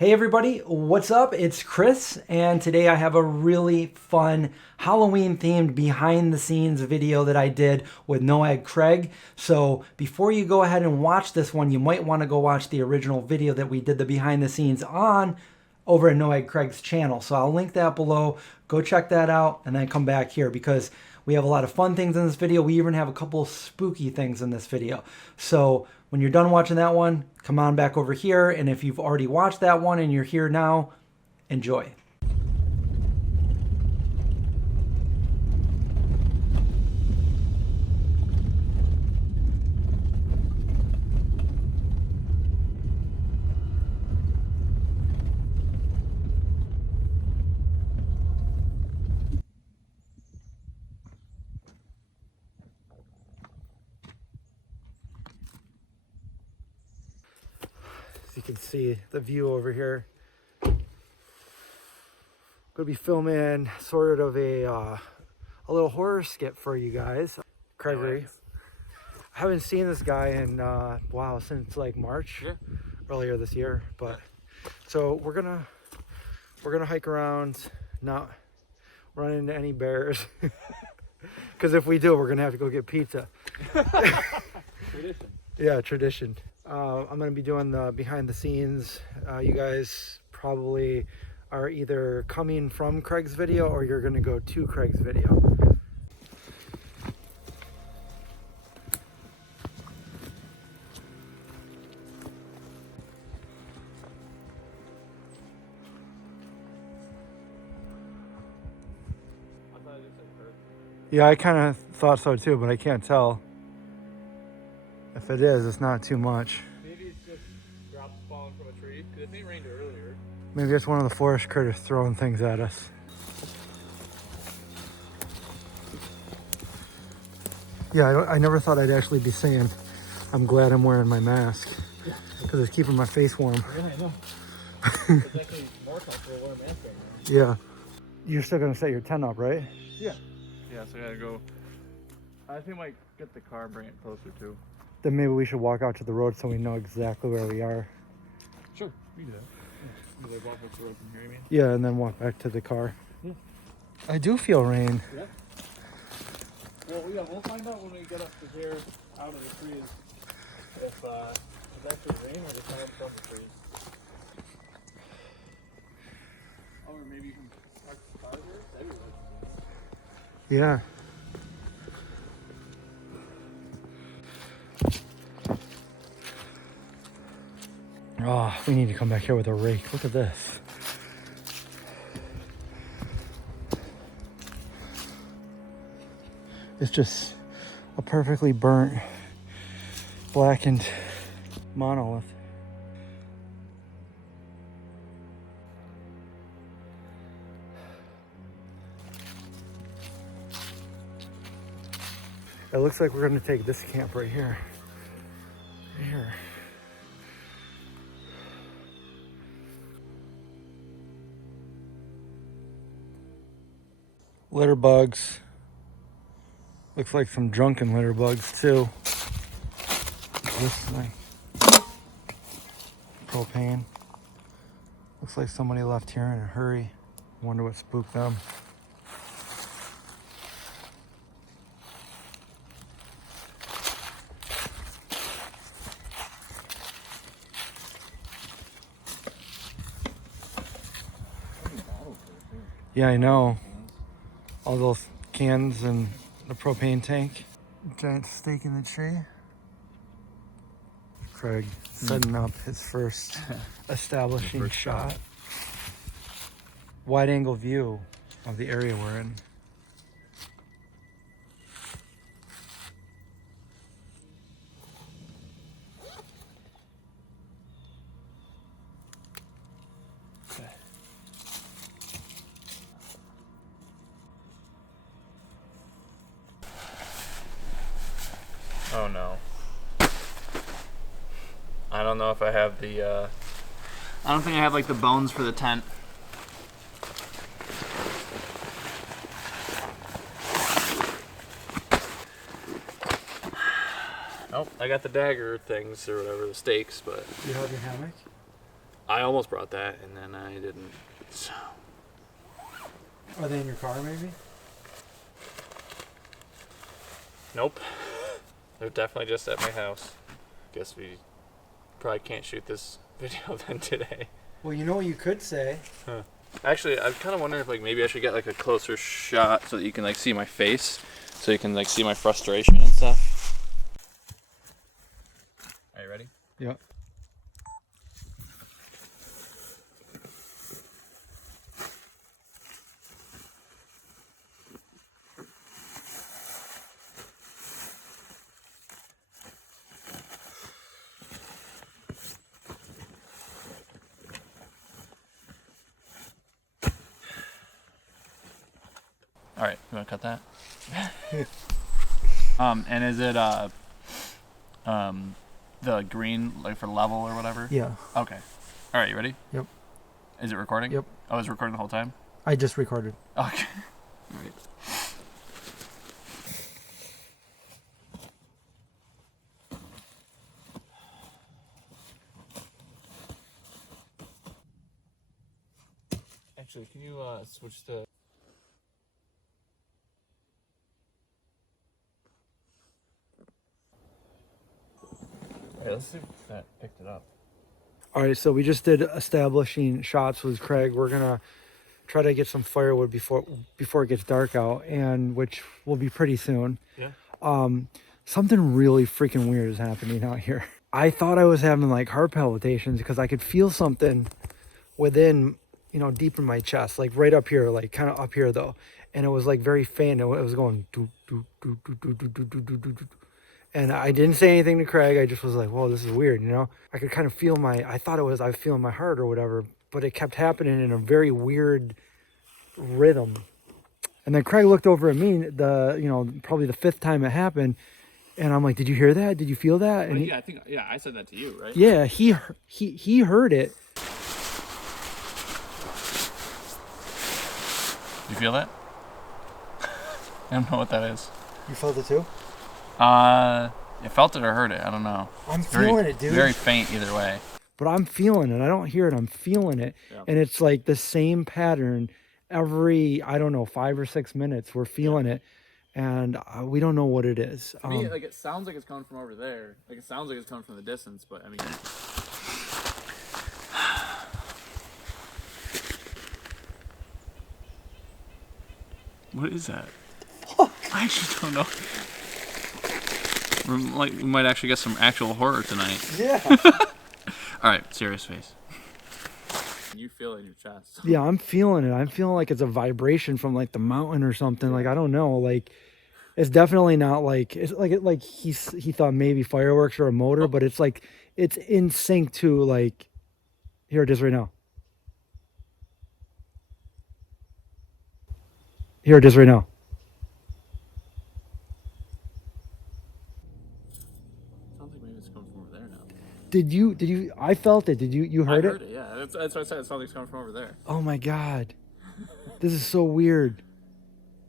Hey everybody, what's up? It's Chris, and today I have a really fun Halloween themed behind the scenes video that I did with Noag Craig. So before you go ahead and watch this one, you might want to go watch the original video that we did the behind the scenes on over at Noag Craig's channel. So I'll link that below. Go check that out and then come back here because we have a lot of fun things in this video. We even have a couple spooky things in this video. So when you're done watching that one, come on back over here. And if you've already watched that one and you're here now, enjoy. As you can see the view over here. Gonna be filming sort of a little horror skit for you guys. Gregory. I haven't seen this guy in wow, since like March, earlier this year. But so we're gonna hike around, not run into any bears. Because if we do, we're gonna have to go get pizza. Tradition. Yeah, tradition. I'm going to be doing the behind the scenes. You guys probably are either coming from Craig's video or you're going to go to Craig's video. Yeah, I kind of thought so too, but I can't tell. If it is, it's not too much. Maybe it's just drops falling from a tree, because it rained earlier. Maybe it's one of the forest critters throwing things at us. Yeah, I never thought I'd actually be saying I'm glad I'm wearing my mask. Because it's keeping my face warm. Yeah, I know. It's actually more comfortable wearing a mask right now. Yeah. You're still going to set your tent up, right? Yeah. Yeah, so I gotta go. I think I might get the car and bring it closer too. Then maybe we should walk out to the road so we know exactly where we are. Sure, we can do that. Yeah. Do they walk up the road from here, you mean? Yeah, and then walk back to the car. Yeah. I do feel rain. Yeah. Well, yeah, we'll find out when we get up to here, out of the trees, if it's actually rain or just coming from the trees. Oh, or maybe you can park the car there? That'd be really Yeah. Oh, we need to come back here with a rake. Look at this. It's just a perfectly burnt, blackened monolith. It looks like we're going to take this camp right here. Right here. Litter bugs. Looks like some drunken litter bugs too. This thing. Propane. Looks like somebody left here in a hurry. Wonder what spooked them. Yeah, I know. All those cans and the propane tank. Giant stake in the tree. Craig setting up his first establishing shot. Wide angle view of the area we're in. Oh no. I don't know if I have the, I don't think I have like the bones for the tent. Nope, I got the dagger things or whatever, the stakes, but... Do you have your hammock? I almost brought that, and then I didn't. So. Are they in your car, maybe? Nope. They're definitely just at my house. Guess we probably can't shoot this video then today. Well, you know what you could say. Huh. Actually, I'm kind of wondering if like maybe I should get like a closer shot so that you can like see my face, so you can like see my frustration and stuff. Are you ready? Yeah. All right, you want to cut that? And is it the green like for level or whatever? Yeah. Okay. All right, you ready? Yep. Is it recording? Yep. Oh, it's recording the whole time? I just recorded. Okay. All right. Actually, can you switch to... Hey, let's see if that picked it up. All right, so we just did establishing shots with Craig. We're gonna try to get some firewood before it gets dark out, and which will be pretty soon. Yeah. Something really freaking weird is happening out here. I thought I was having like heart palpitations because I could feel something within, deep in my chest, like right up here, like kind of up here though, and it was like very faint. It was going do do do do do do do do do do do. And I didn't say anything to Craig. I just was like, whoa, this is weird, I could kind of feel I thought I was feeling my heart or whatever, but it kept happening in a very weird rhythm. And then Craig looked over at me, probably the fifth time it happened, and I'm like, did you hear that? Did you feel that? And yeah, I said that to you, right? Yeah, he heard it. You feel that? I don't know what that is. You felt it too? I felt it or heard it. I don't know. I'm feeling it, dude. Very faint either way. But I'm feeling it. I don't hear it. I'm feeling it. Yeah. And it's like the same pattern every, 5 or 6 minutes. We're feeling it. And we don't know what it is. To me, it sounds like it's coming from over there. Like, it sounds like it's coming from the distance, but I mean... What is that? Fuck. I actually don't know. We might actually get some actual horror tonight. Yeah. All right, serious face. You feel it in your chest. Yeah, I'm feeling it. I'm feeling like it's a vibration from like the mountain or something. Like, I don't know. Like, it's definitely not like he thought maybe fireworks or a motor, but it's like it's in sync to like. Here it is right now. Here it is right now. Did you? I felt it. Did you heard it? I heard it, yeah. That's what I said. It sounds like it's coming from over there. Oh my God. This is so weird.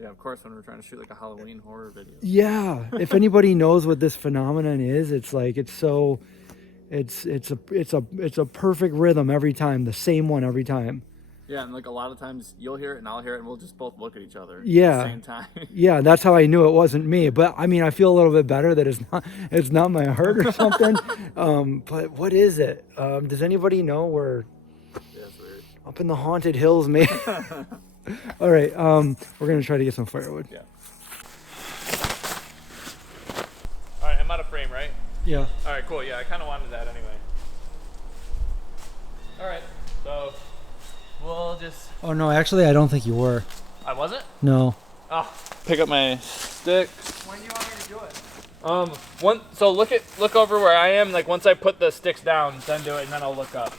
Yeah, of course, when we're trying to shoot like a Halloween horror video. Yeah. If anybody knows what this phenomenon is, it's like, it's a perfect rhythm every time, the same one every time. Yeah, and like a lot of times you'll hear it and I'll hear it and we'll just both look at each other at the same time. Yeah, that's how I knew it wasn't me. But I mean, I feel a little bit better that it's not my heart or something. But what is it? Does anybody know where? Yeah, it's weird. Up in the haunted hills, maybe. All right, we're gonna try to get some firewood. Yeah. All right, I'm out of frame, right? Yeah. All right, cool. Yeah, I kind of wanted that anyway. All right, so. We'll just... Oh, no, actually, I don't think you were. I wasn't? No. Oh, pick up my stick. When do you want me to do it? So look over where I am. Like, once I put the sticks down, then do it, and then I'll look up.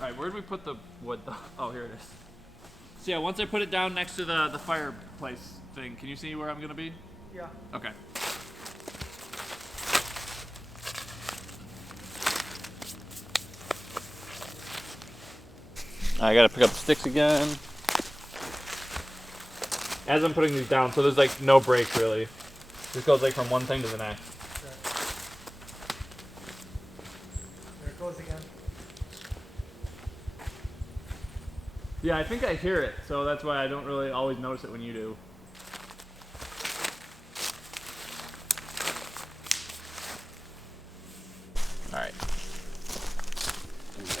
All right, where'd we put the wood? Oh, here it is. So, yeah, once I put it down next to the fireplace thing, can you see where I'm going to be? Yeah. Okay. I gotta pick up the sticks again. As I'm putting these down, so there's like no break really. This goes like from one thing to the next. goes again. Yeah, I think I hear it, so that's why I don't really always notice it when you do. All right.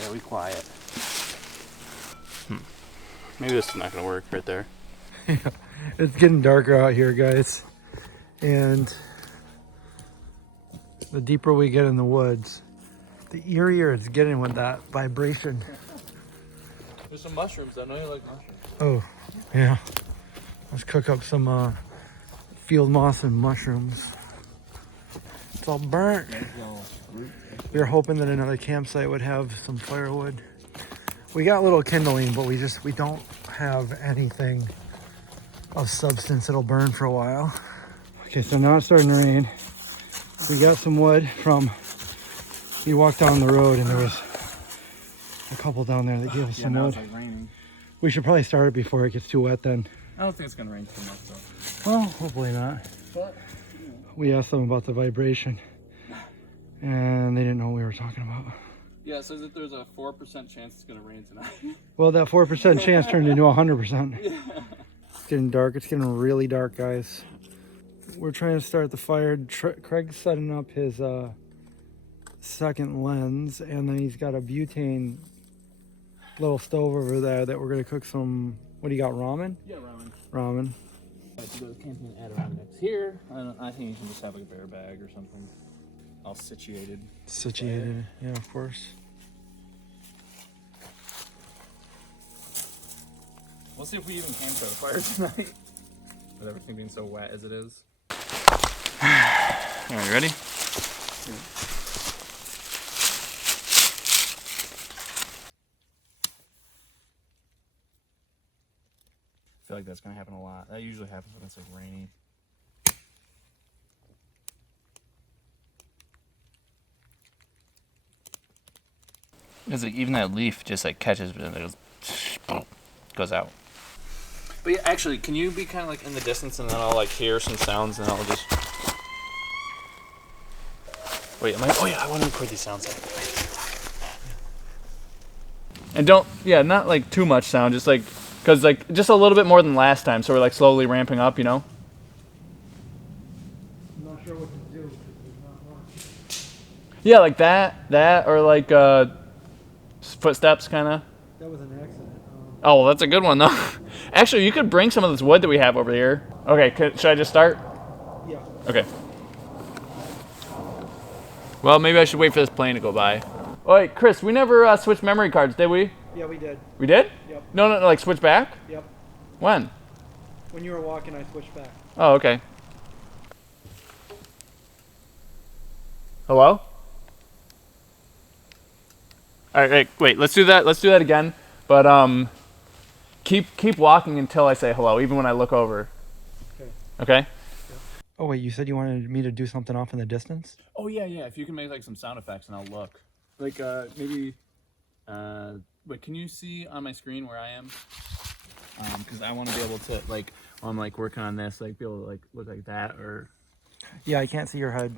Very quiet. Maybe this is not gonna work right there. Yeah, it's getting darker out here, guys. And the deeper we get in the woods, the eerier it's getting with that vibration. There's some mushrooms. I know you like mushrooms. Oh, yeah. Let's cook up some field moss and mushrooms. It's all burnt. We were hoping that another campsite would have some firewood. We got a little kindling, but we don't have anything of substance that'll burn for a while. Okay, so now it's starting to rain. We got some wood from, we walked down the road and there was a couple down there that gave us some wood. It's like raining. We should probably start it before it gets too wet then. I don't think it's gonna rain too much though. Well, hopefully not. But We asked them about the vibration and they didn't know what we were talking about. yeah, it says that there's a 4% chance it's gonna rain tonight. Well, that 4% chance turned into 100%. It's getting dark. It's getting really dark, guys. We're trying to start the fire. Craig's setting up his second lens, and then he's got a butane little stove over there that we're gonna cook some. What do you got? Ramen? Yeah, ramen. Ramen. If you go to the camping and add around next here, I think you can just have like a bear bag or something. All situated. Situated. Yeah, of course. We'll see if we even can start a fire tonight. With everything being so wet as it is. Alright, you ready? Yeah. I feel like that's gonna happen a lot. That usually happens when it's like rainy. Because like, even that leaf just like catches and it goes out. But yeah, actually, can you be kind of like in the distance and then I'll like hear some sounds and I'll just... Wait, am I... Oh yeah, I want to record these sounds. And don't... Yeah, not like too much sound, just like... Because like, just a little bit more than last time, so we're like slowly ramping up, you know? I'm not sure what to do because there's not much. Yeah, like that, or like footsteps, kind of. That was an accident. Oh, well, that's a good one, though. Actually, you could bring some of this wood that we have over here. Okay, should I just start? Yeah. Okay. Well, maybe I should wait for this plane to go by. Oh, wait, Chris, we never switched memory cards, did we? Yeah, we did. We did? Yep. No, like switch back? Yep. When? When you were walking, I switched back. Oh, okay. Hello? All right, wait, let's do that. Let's do that again. But keep walking until I say hello, even when I look over. Okay. Okay? Oh wait, you said you wanted me to do something off in the distance? Oh yeah. If you can make like some sound effects and I'll look. Like maybe wait, can you see on my screen where I am? Because I want to be able to like while I'm like working on this, like be able to like look like that or. Yeah, I can't see your head.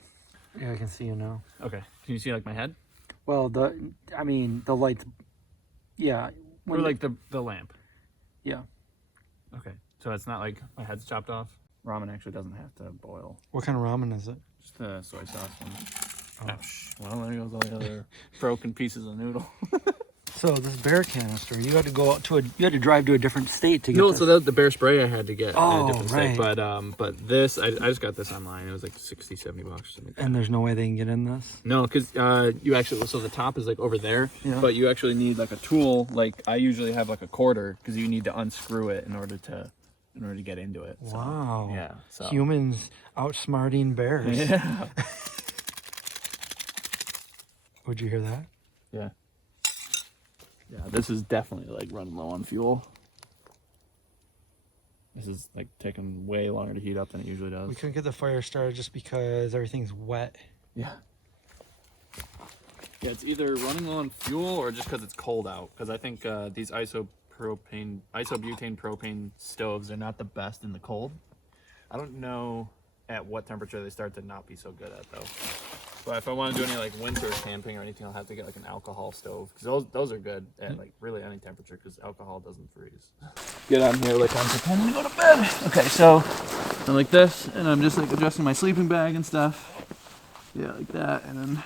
Yeah, I can see you now. Okay. Can you see like my head? Well, the lights. Yeah. Or like the lamp. Yeah. Okay. So it's not like my head's chopped off. Ramen actually doesn't have to boil. What kind of ramen is it? Just the soy sauce one. Oh. Well, there goes all the other broken pieces of noodle. So this bear canister, you had to go out to you had to drive to a different state to get. No, this. so the bear spray I had to get in Oh, a different right. state. But this I just got this online. It was like $60-$70 or something. And there's no way they can get in this. No, because you actually the top is like over there, Yeah. but you actually need like a tool. Like I usually have like a quarter because you need to unscrew it in order to get into it. So, Wow. yeah. So. Humans outsmarting bears. Yeah. Would you hear that? Yeah. Yeah, this is definitely like running low on fuel. This is like taking way longer to heat up than it usually does. We couldn't get the fire started just because everything's wet. Yeah. Yeah, it's either running low on fuel or just because it's cold out. Because I think these isobutane propane stoves are not the best in the cold. I don't know at what temperature they start to not be so good at though. But if I want to do any like winter camping or anything, I'll have to get like an alcohol stove because those are good at like really any temperature because alcohol doesn't freeze. Get on here like I'm pretending to go to bed. Okay, so I'm like this, and I'm just like adjusting my sleeping bag and stuff. Yeah, like that, and then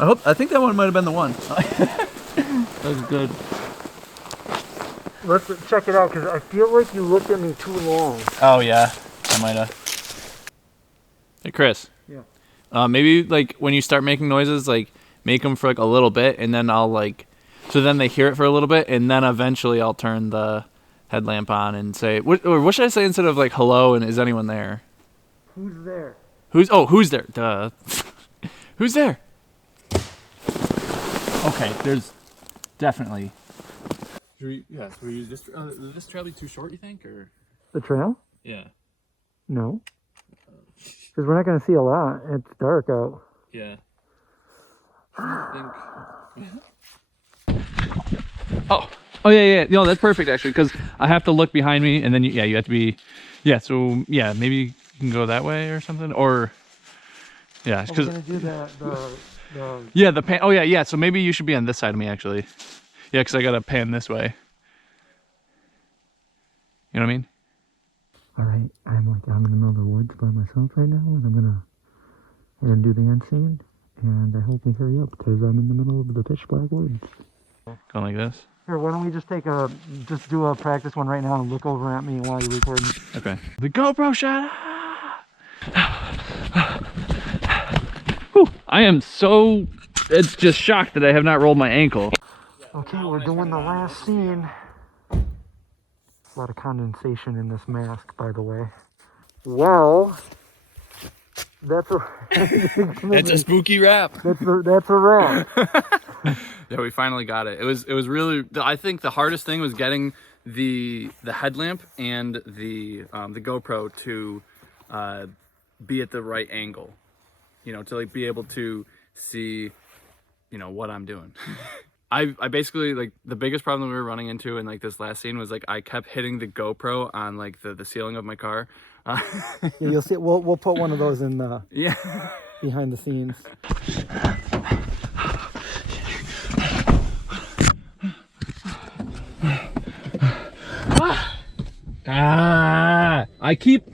I think that one might have been the one. That was good. Let's check it out because I feel like you looked at me too long. Oh yeah, I might have. Hey Chris. Yeah. Maybe like when you start making noises, like make them for like a little bit, and then I'll like, so then they hear it for a little bit, and then eventually I'll turn the headlamp on and say, what should I say instead of like hello and is anyone there? Who's there? Who's there? Duh. Who's there? Okay, there's definitely. Should we use this? Is this trail be too short, you think, or? The trail? Yeah. No. Because we're not going to see a lot. It's dark out. Yeah. I think. Oh yeah. No, that's perfect actually, because I have to look behind me, and then you have to be. Yeah. So yeah, maybe you can go that way or something, or. Yeah, because. We're going to do the. Yeah, the pan. Oh yeah. So maybe you should be on this side of me actually. Yeah, because I gotta pan this way. You know what I mean? All right, I'm in the middle of the woods by myself right now, and I'm gonna do the end scene, and I hope we hurry up because I'm in the middle of the pitch black woods. Going like this? Here, why don't we just do a practice one right now and look over at me while you're recording. Okay. The GoPro shot. Whew, I am so, it's just shocked that I have not rolled my ankle. Okay, we're doing the last scene. A lot of condensation in this mask, by the way. Well, that's a It's a spooky wrap. that's a wrap. Yeah, we finally got it. It was really, I think the hardest thing was getting the headlamp and the GoPro to be at the right angle. You know, to like be able to see, you know, what I'm doing. I basically, like, the biggest problem we were running into in like this last scene was like I kept hitting the GoPro on like the ceiling of my car. Yeah, you'll see. We'll put one of those in Yeah. behind the scenes. I keep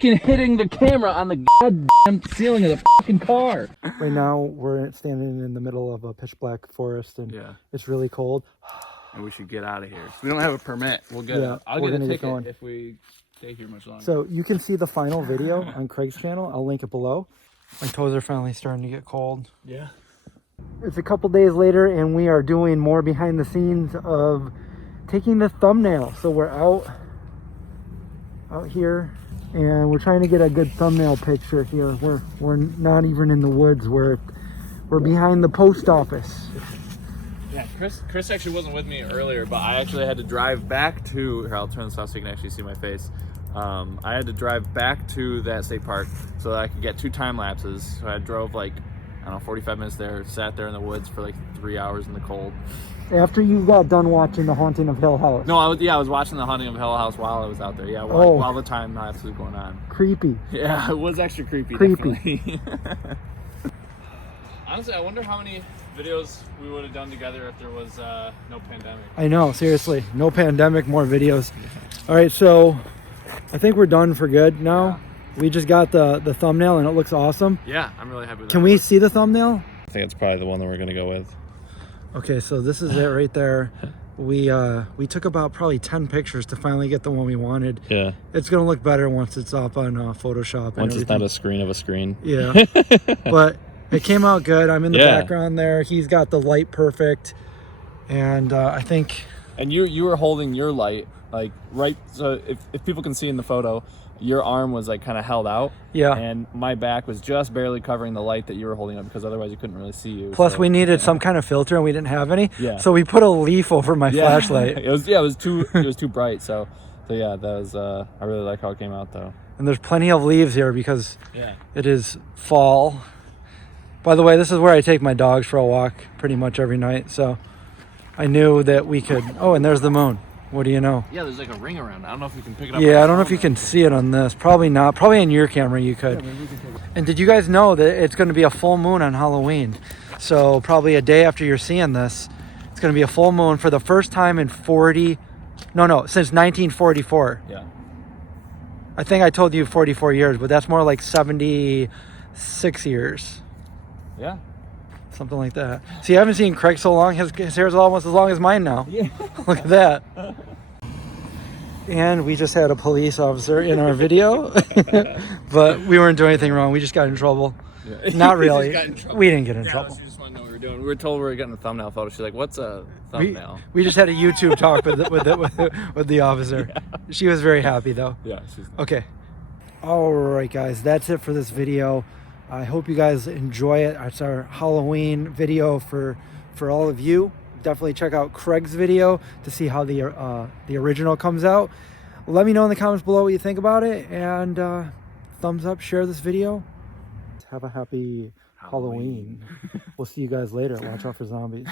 fucking hitting the camera on the goddamn ceiling of the fucking car. Right now, we're standing in the middle of a pitch black forest, and it's really cold. And we should get out of here. We don't have a permit. We'll get Yeah, it. I'll we're get a gonna get ticket going. if we stay here much longer. So you can see the final video on Craig's channel. I'll link it below. My toes are finally starting to get cold. Yeah. It's a couple days later, and we are doing more behind the scenes of taking the thumbnail. So we're out here, and we're trying to get a good thumbnail picture here. We're not even in the woods. We're behind the post office. Yeah, Chris actually wasn't with me earlier, but I actually had to drive back to, here, I'll turn this off so you can actually see my face. I had to drive back to that state park so that I could get 2 time lapses. So I drove like, I don't know, 45 minutes there, sat there in the woods for like 3 hours in the cold. After you got done watching The Haunting of Hill House. No, I was watching The Haunting of Hill House while I was out there. Yeah, while the time lapse was going on. Creepy. Yeah, it was extra creepy. Definitely. Honestly, I wonder how many videos we would have done together if there was no pandemic. I know, seriously. No pandemic, more videos. All right, so I think we're done for good now. Yeah. We just got the thumbnail, and it looks awesome. Yeah, I'm really happy with that. Can we see the thumbnail? I think it's probably the one that we're going to go with. Okay, so this is it right there. We took about probably 10 pictures to finally get the one we wanted. Yeah. It's going to look better once it's up on Photoshop. Once it's not a screen of a screen. Yeah. But it came out good. I'm in the background there. He's got the light perfect. And I think... And you were holding your light, like, right... So if people can see in the photo, your arm was, like, kind of held out. Yeah. And my back was just barely covering the light that you were holding up because otherwise you couldn't really see you. Plus, we needed some kind of filter, and we didn't have any. Yeah. So we put a leaf over my flashlight. It was too bright. So yeah, that was... I really like how it came out, though. And there's plenty of leaves here because it is fall. By the way, this is where I take my dogs for a walk pretty much every night. So I knew that we could... Oh, and there's the moon. What do you know? Yeah, there's like a ring around. I don't know if you can pick it up. Yeah, I don't know if you can see it on this. Probably not. Probably on your camera you could. And did you guys know that it's going to be a full moon on Halloween? So probably a day after you're seeing this, it's going to be a full moon for the first time in since 1944. Yeah. I think I told you 44 years, but that's more like 76 years. Yeah. Something like that. See, I haven't seen Craig so long. His hair's almost as long as mine now. Yeah. Look at that. And we just had a police officer in our video, but we weren't doing anything wrong. We just got in trouble. Yeah. Not We really. just got in trouble. We didn't get in Yeah, trouble. she just wanted to know what we were doing. We were told we were getting a thumbnail photo. She's like, "What's a thumbnail?" We just had a YouTube talk with the officer. Yeah. She was very happy though. Yeah, she's Okay. All right, guys, that's it for this video. I hope you guys enjoy it. It's our Halloween video for all of you. Definitely check out Craig's video to see how the original comes out. Let me know in the comments below what you think about it, and thumbs up, share this video. Have a happy Halloween. We'll see you guys later. Watch out for zombies.